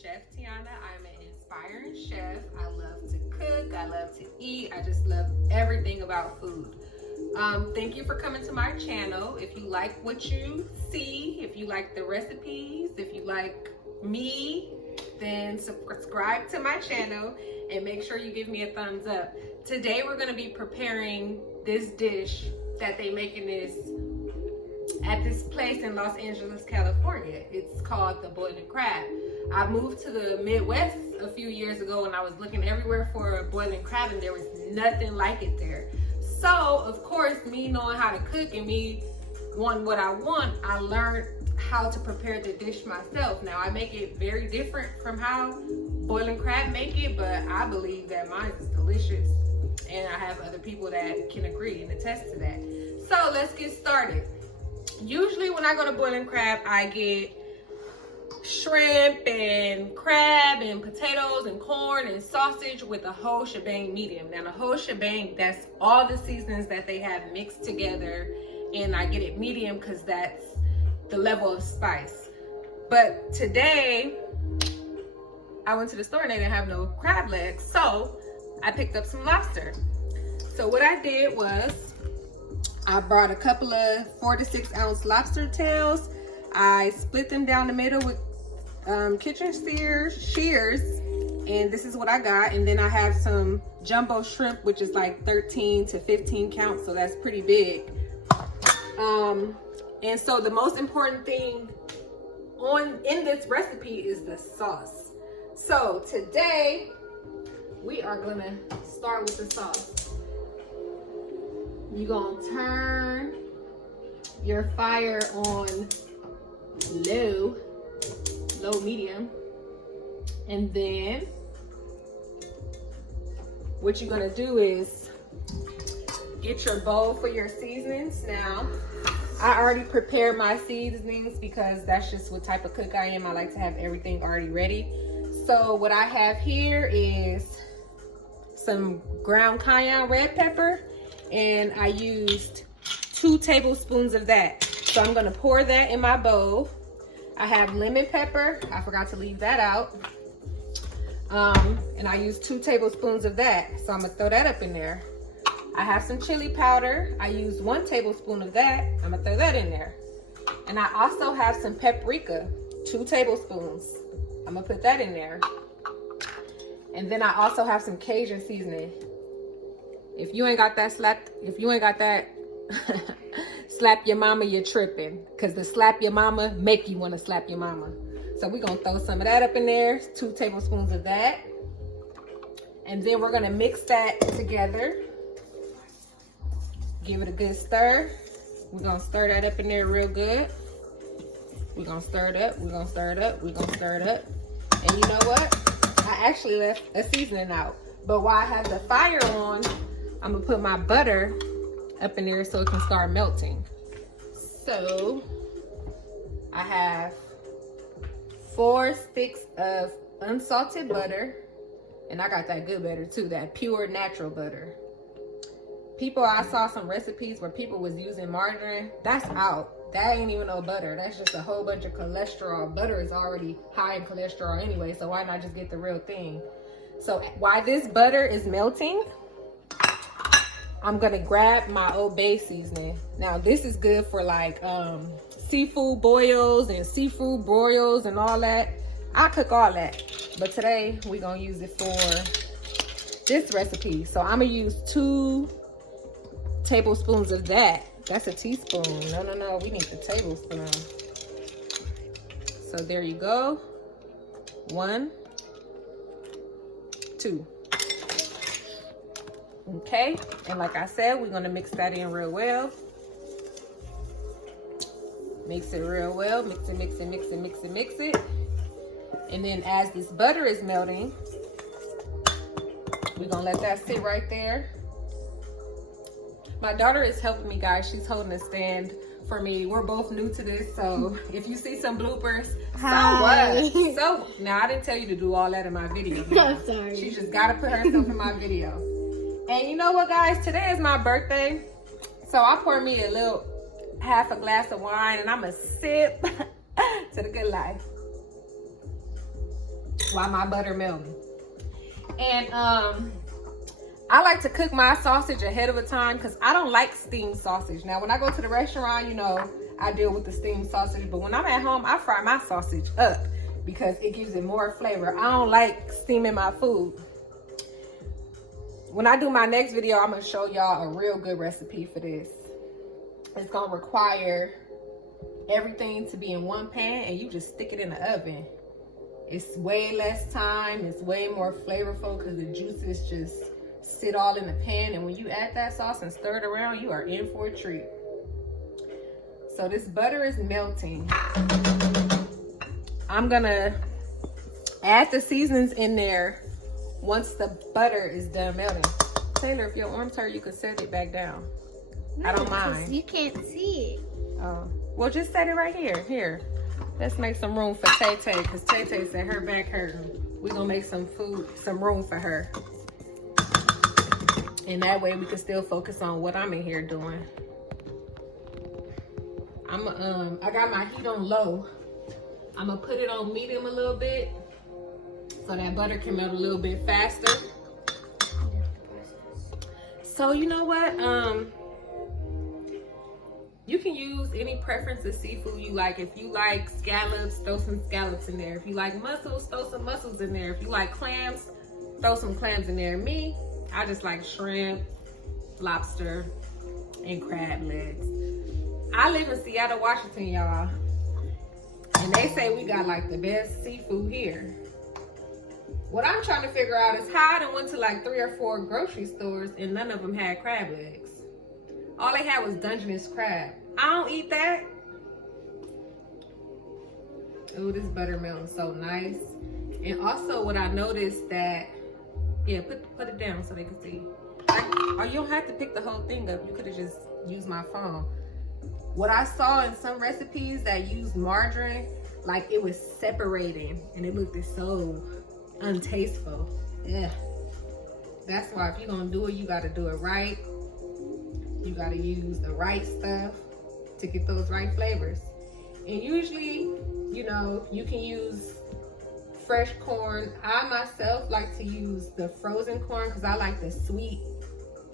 Chef Tiana. I'm an inspiring chef. I love to cook. I love to eat. I just love everything about food. Thank you for coming to my channel. If you like what you see, if you like the recipes, if you like me, then subscribe to my channel and make sure you give me a thumbs up. Today we're going to be preparing this dish that they make at this place in Los Angeles, California. It's called the boiling crab. I moved to the Midwest a few years ago and I was looking everywhere for a boiling crab and there was nothing like it there. So of course, me knowing how to cook and me wanting what I want, I learned how to prepare the dish myself. Now I make it very different from how boiling crab make it, but I believe that mine is delicious and I have other people that can agree and attest to that. So let's get started. Usually when I go to boiling crab, I get shrimp and crab and potatoes and corn and sausage with a whole shebang medium. Now the whole shebang, that's all the seasonings that they have mixed together, and I get it medium because that's the level of spice. But today I went to the store and they didn't have no crab legs, so I picked up some lobster. So what I did was I brought a couple of 4 to 6 ounce lobster tails. I split them down the middle with kitchen shears, and this is what I got. And then I have some jumbo shrimp, which is like 13 to 15 counts, so that's pretty big. And so the most important thing in this recipe is the sauce. So today we are gonna start with the sauce. You're gonna turn your fire on low medium, and then what you're gonna do is get your bowl for your seasonings. Now I already prepared my seasonings because that's just what type of cook I am. I like to have everything already ready. So what I have here is some ground cayenne red pepper, and I used 2 tablespoons of that. So I'm gonna pour that in my bowl. I have lemon pepper, I forgot to leave that out. And I used 2 tablespoons of that. So I'm gonna throw that up in there. I have some chili powder. I used 1 tablespoon of that. I'm gonna throw that in there. And I also have some paprika, 2 tablespoons. I'm gonna put that in there. And then I also have some Cajun seasoning. If you ain't got that slap your mama, you're tripping. Cause the slap your mama make you wanna slap your mama. So we're gonna throw some of that up in there, 2 tablespoons of that. And then we're gonna mix that together. Give it a good stir. We're gonna stir that up in there real good. We're gonna stir it up, we're gonna stir it up, we're gonna stir it up. And you know what? I actually left a seasoning out. But while I have the fire on, I'm gonna put my butter up in there so it can start melting. So I have 4 sticks of unsalted butter, and I got that good butter too, that pure natural butter. I saw some recipes where people was using margarine. That's out. That ain't even no butter. That's just a whole bunch of cholesterol. Butter is already high in cholesterol anyway, so why not just get the real thing? So while this butter is melting, I'm gonna grab my Old Bay seasoning. Now this is good for like seafood boils and seafood broils and all that. I cook all that, but today we're gonna use it for this recipe. So I'm gonna use 2 tablespoons of that. That's a teaspoon. No, we need the tablespoon. So there you go. 1, 2. Okay, and like I said, we're gonna mix that in real well. Mix it real well, mix it. And then as this butter is melting, we're gonna let that sit right there. My daughter is helping me, guys. She's holding a stand for me. We're both new to this, so if you see some bloopers, so what? So now I didn't tell you to do all that in my video. I'm sorry. She just gotta put herself in my video. And you know what, guys? Today is my birthday, so I poured me a half a glass of wine, and I'm gonna sip to the good life. while my butter melting. And I like to cook my sausage ahead of a time because I don't like steamed sausage. Now, when I go to the restaurant, you know, I deal with the steamed sausage. But when I'm at home, I fry my sausage up because it gives it more flavor. I don't like steaming my food. When I do my next video, I'm going to show y'all a real good recipe for this. It's going to require everything to be in one pan and you just stick it in the oven. It's way less time. It's way more flavorful because the juices just sit all in the pan. And when you add that sauce and stir it around, you are in for a treat. So this butter is melting. I'm going to add the seasonings in there once the butter is done melting. Taylor, if your arm's hurt, you can set it back down. No, I don't mind. You can't see it. Oh, well, just set it right here. Here, let's make some room for Tay Tay because Tay Tay said her back hurting. We're gonna make some room for her, and that way we can still focus on what I'm in here doing. I got my heat on low. I'm gonna put it on medium a little bit so that butter can melt a little bit faster. So you know what? You can use any preference of seafood you like. If you like scallops, throw some scallops in there. If you like mussels, throw some mussels in there. If you like clams, throw some clams in there. Me, I just like shrimp, lobster, and crab legs. I live in Seattle, Washington, y'all. And they say we got like the best seafood here. What I'm trying to figure out is how I done went to like 3 or 4 grocery stores and none of them had crab legs. All they had was Dungeness crab. I don't eat that. Ooh, this butter melting so nice. And also what I noticed that, yeah, put it down so they can see. Or you don't have to pick the whole thing up. You could have just used my phone. What I saw in some recipes that used margarine, like it was separating and it looked so untasteful. Yeah. That's why if you're gonna do it, you gotta do it right. You gotta use the right stuff to get those right flavors. And usually, you know, you can use fresh corn. I myself like to use the frozen corn because I like the sweet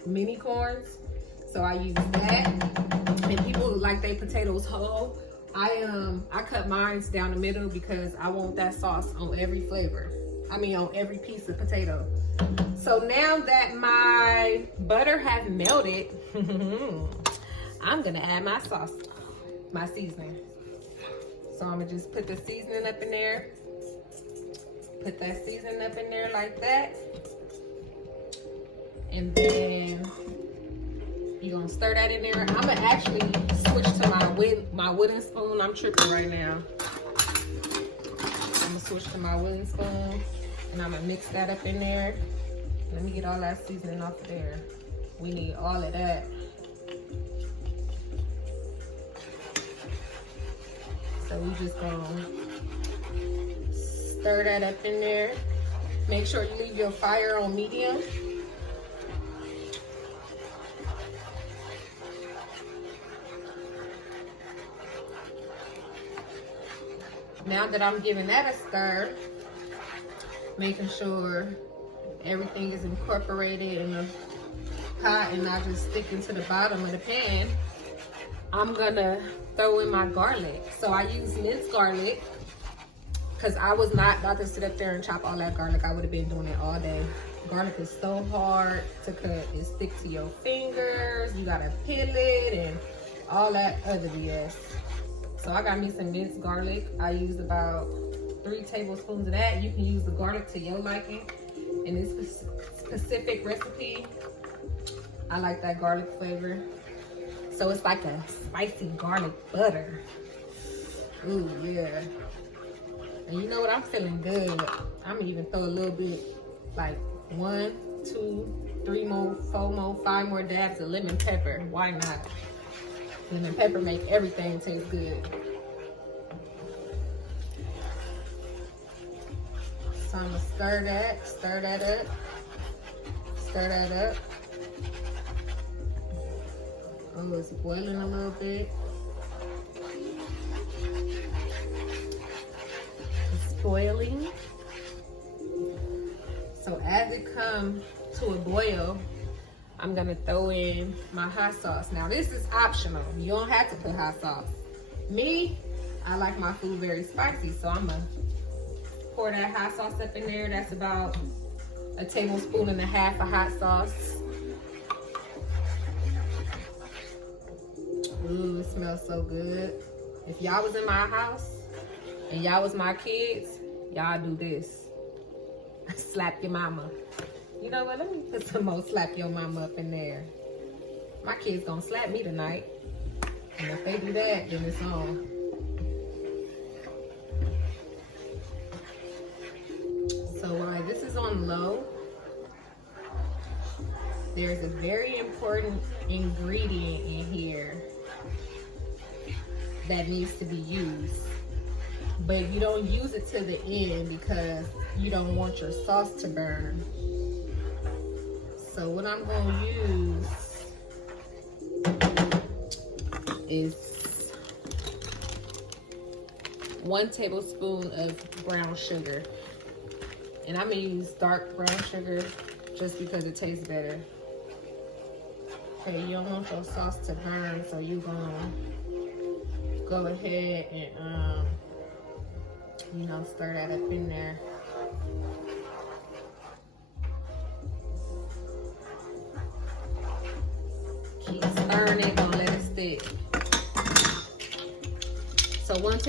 mini corns. So I use that. And people who like their potatoes whole, I cut mine down the middle because I want that sauce on every flavor. I mean on every piece of potato. So now that my butter has melted, I'm gonna add my sauce, my seasoning. So I'm gonna just put the seasoning up in there. Put that seasoning up in there like that. And then you're gonna stir that in there. I'm gonna actually switch to my wooden spoon. I'm tripping right now. I'm gonna switch to my wooden spoon and I'm gonna mix that up in there. Let me get all that seasoning off of there. We need all of that. So we just gonna stir that up in there. Make sure you leave your fire on medium. Now that I'm giving that a stir, making sure everything is incorporated in the pot and not just sticking to the bottom of the pan, I'm gonna throw in my garlic. So I use minced garlic because I was not about to sit up there and chop all that garlic. I would have been doing it all day. Garlic is so hard to cut. It sticks to your fingers. You gotta peel it and all that other BS. So I got me some minced garlic. I use about 3 tablespoons of that. You can use the garlic to your liking. In this specific recipe, I like that garlic flavor. So it's like a spicy garlic butter. Ooh, yeah. And you know what? I'm feeling good. I'm gonna even throw a little bit, like 1, 2, 3 more, 4 more, 5 more dabs of lemon pepper. Why not? Lemon pepper make everything taste good. So I'm gonna stir that up, stir that up. Oh, it's boiling a little bit. It's boiling. So as it comes to a boil, I'm gonna throw in my hot sauce. Now this is optional. You don't have to put hot sauce. Me, I like my food very spicy, so I'm gonna pour that hot sauce up in there. That's about a tablespoon and a half of hot sauce. Ooh, it smells so good. If y'all was in my house and y'all was my kids, y'all do this. Slap your mama. You know what? Let me put some more slap your mama up in there. My kids gonna slap me tonight. And if they do that, then it's on. So while this is on low, there's a very important ingredient in here that needs to be used. But you don't use it to the end because you don't want your sauce to burn. So what I'm going to use is 1 tablespoon of brown sugar. And I'm going to use dark brown sugar just because it tastes better. Okay, you don't want your sauce to burn, so you're going to go ahead and, you know, stir that up in there. Keep stirring it, don't let it stick. So 1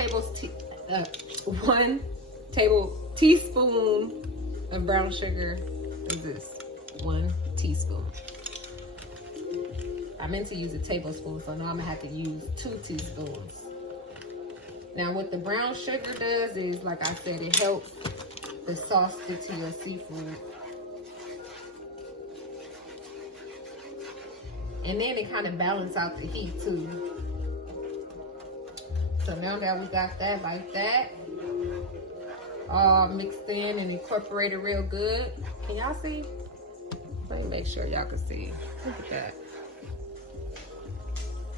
teaspoon of brown sugar is this. 1 teaspoon. I meant to use a tablespoon, so now I'm gonna have to use 2 teaspoons. Now what the brown sugar does is, like I said, it helps the sauce stick to your seafood. And then it kind of balances out the heat too. So now that we got that like that, all mixed in and incorporated real good. Can y'all see? Let me make sure y'all can see. Look at that.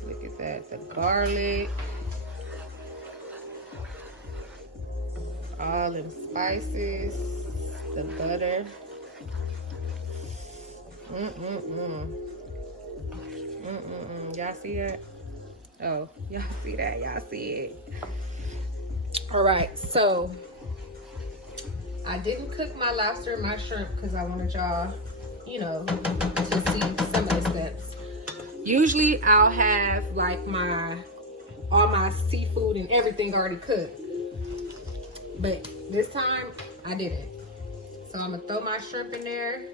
Look at that, the garlic. All them spices, the butter. Y'all see that? Oh, y'all see that? Y'all see it? All right, so I didn't cook my lobster and my shrimp because I wanted y'all, you know, to see some of the steps. Usually I'll have like all my seafood and everything already cooked. But this time I didn't. So I'm gonna throw my shrimp in there.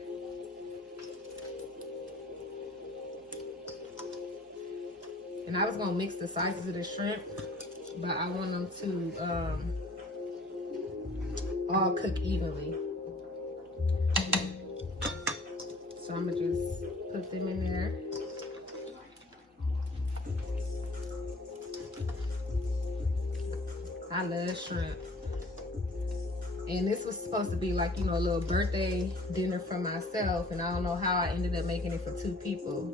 And I was gonna mix the sizes of the shrimp, but I want them to all cook evenly. So I'm gonna just put them in there. I love shrimp. And this was supposed to be like, you know, a little birthday dinner for myself. And I don't know how I ended up making it for 2 people.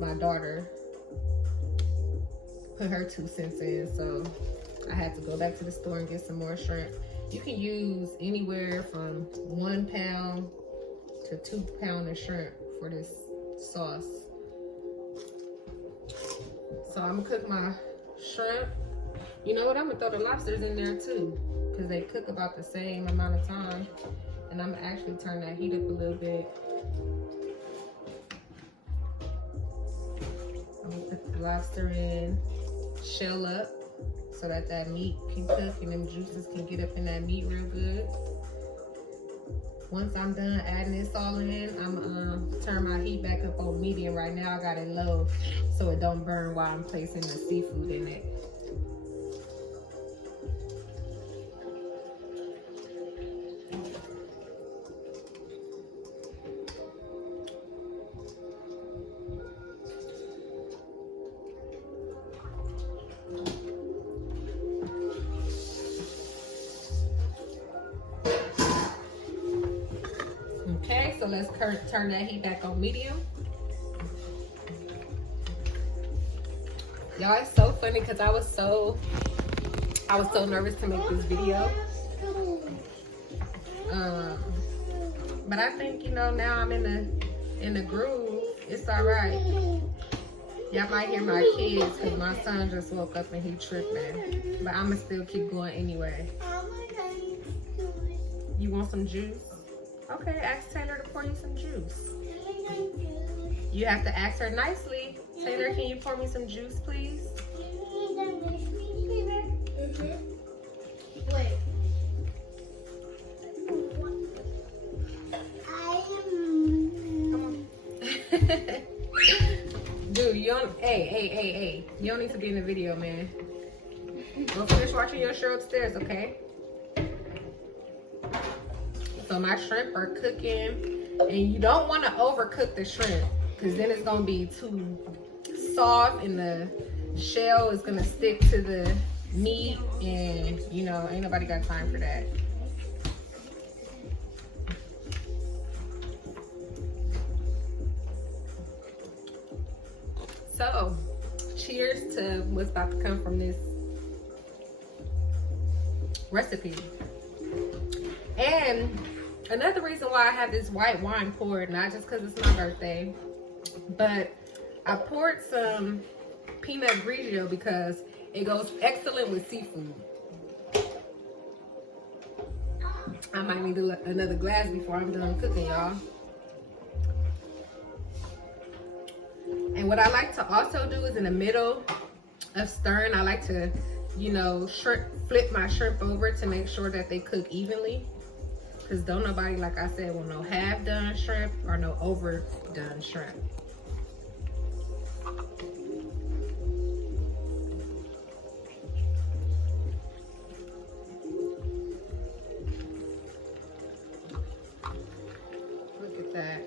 My daughter put her 2 cents in, so I had to go back to the store and get some more shrimp. You can use anywhere from 1 pound to 2 pounds of shrimp for this sauce. So I'm gonna cook my shrimp. You know what? I'm gonna throw the lobsters in there too, because they cook about the same amount of time. And I'm gonna actually turn that heat up a little bit. I'm gonna put the lobster in, shell up, so that that meat can cook and them juices can get up in that meat real good. Once I'm done adding this all in, I'm gonna turn my heat back up on medium. Right now I got it low so it don't burn while I'm placing the seafood in it. Okay, so let's turn that heat back on medium. Y'all, it's so funny because I was so nervous to make this video. But I think, you know, now I'm in the groove. It's all right. Y'all might hear my kids because my son just woke up and he tripping. But I'ma still keep going anyway. You want some juice? Okay, ask Taylor to pour you some juice. You have to ask her nicely. Taylor, can you pour me some juice, please? Wait. Dude, you don't, hey. You don't need to be in the video, man. Go finish watching your show upstairs, okay? So my shrimp are cooking, and you don't want to overcook the shrimp because then it's gonna be too soft and the shell is gonna stick to the meat, and you know, ain't nobody got time for that. So, cheers to what's about to come from this recipe. And another reason why I have this white wine poured, not just because it's my birthday, but I poured some Pinot Grigio because it goes excellent with seafood. I might need another glass before I'm done cooking, y'all. And what I like to also do is in the middle of stirring, I like to, you know, flip my shrimp over to make sure that they cook evenly. Because don't nobody, like I said, want no half done shrimp or no overdone shrimp. Look at that.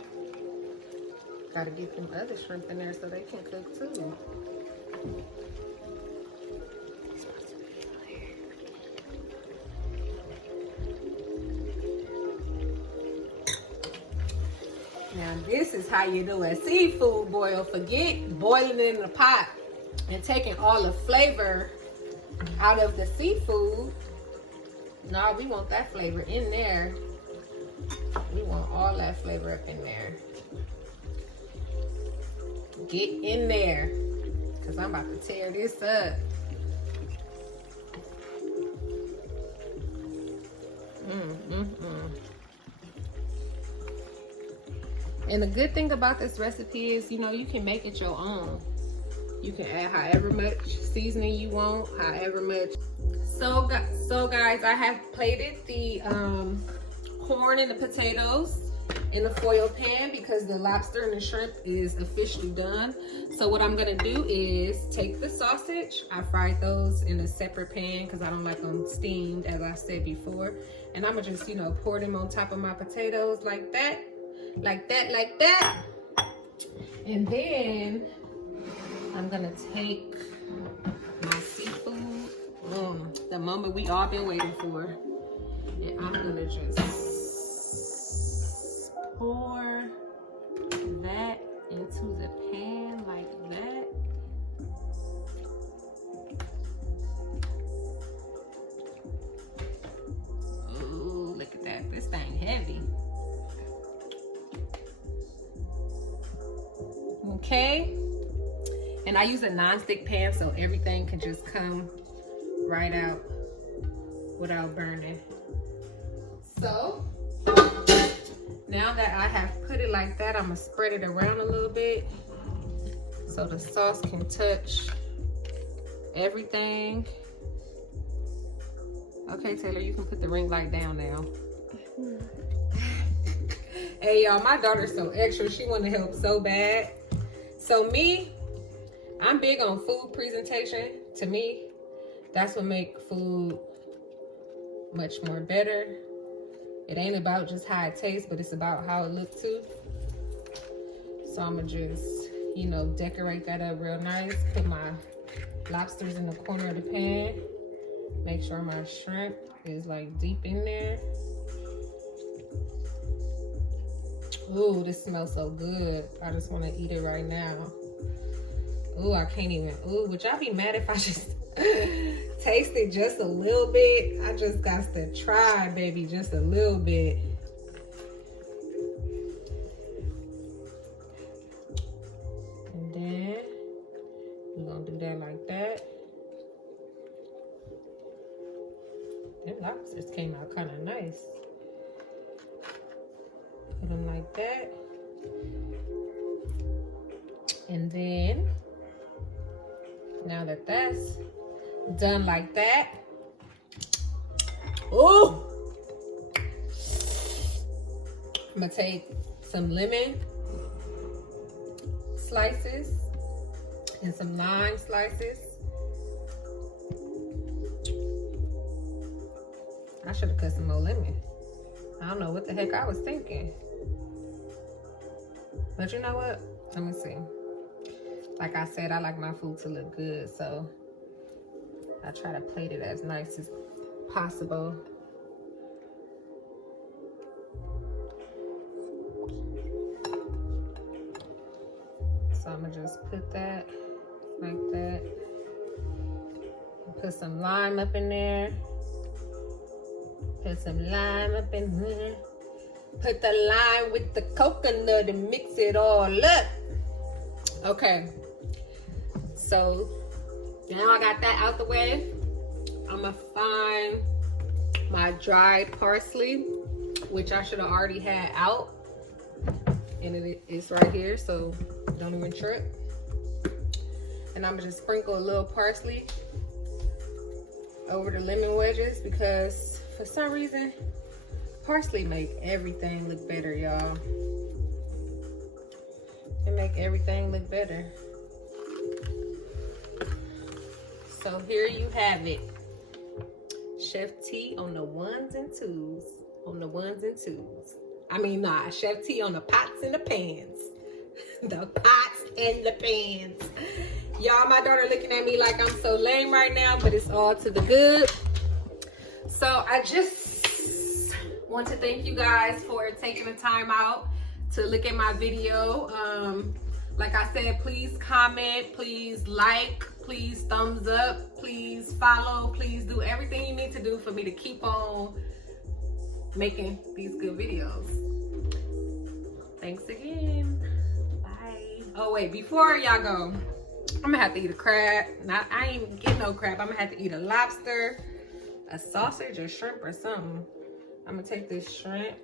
Gotta get them other shrimp in there so they can cook too. Now this is how you do a seafood boil. Forget boiling it in the pot and taking all the flavor out of the seafood. No, we want that flavor in there. We want all that flavor up in there. Get in there, because I'm about to tear this up. And the good thing about this recipe is, you know, you can make it your own. You can add however much seasoning you want, however much. So guys, I have plated the corn and the potatoes in the foil pan because the lobster and the shrimp is officially done. So what I'm gonna do is take the sausage. I fried those in a separate pan because I don't like them steamed, as I said before. And I'm gonna just, you know, pour them on top of my potatoes like that, like that, like that. And then I'm gonna take my seafood, the moment we all been waiting for, and I'm gonna just pour that into the pan like that. Ooh, look at that. This thing heavy. Okay. And I use a non-stick pan so everything can just come right out without burning. So now that I have put it like that, I'm gonna spread it around a little bit so the sauce can touch everything. Okay, Taylor, you can put the ring light down now. Hey, y'all, my daughter's so extra. She wanted to help so bad. So me, I'm big on food presentation. To me, that's what makes food much more better. It ain't about just how it tastes, but it's about how it looks too. So I'm gonna just, you know, decorate that up real nice. Put my lobsters in the corner of the pan. Make sure my shrimp is like deep in there. Ooh, this smells so good. I just wanna eat it right now. Ooh, I can't even. Ooh, would y'all be mad if I just taste it just a little bit? I just got to try, baby, just a little bit. Them lobsters came out kind of nice. Put them like that. And then, now that that's done like that, oh, I'm gonna take some lemon slices and some lime slices. I should have cut some more lemon. I don't know what the heck I was thinking. But you know what? Let me see. Like I said, I like my food to look good, so I try to plate it as nice as possible. So I'm gonna just put that like that. Put some lime up in there. Put some lime up in there. Put the lime with the coconut and mix it all up. Okay. So now I got that out the way. I'm gonna find my dried parsley, which I should have already had out. And it's right here, so don't even trip. And I'm gonna just sprinkle a little parsley over the lemon wedges because for some reason, parsley make everything look better, y'all. It make everything look better. So here you have it. Chef T on the ones and twos. On the ones and twos. I mean, nah, Chef T on the pots and the pans. The pots and the pans. Y'all, my daughter looking at me like I'm so lame right now, but it's all to the good. So I just want to thank you guys for taking the time out to look at my video. Like I said, please comment, please like, please thumbs up, please follow, please do everything you need to do for me to keep on making these good videos. Thanks again. Bye. Oh wait, before y'all go, I'm gonna have to eat a crab. I ain't even get no crab. I'm gonna have to eat a lobster, a sausage, or shrimp or something. I'm gonna take this shrimp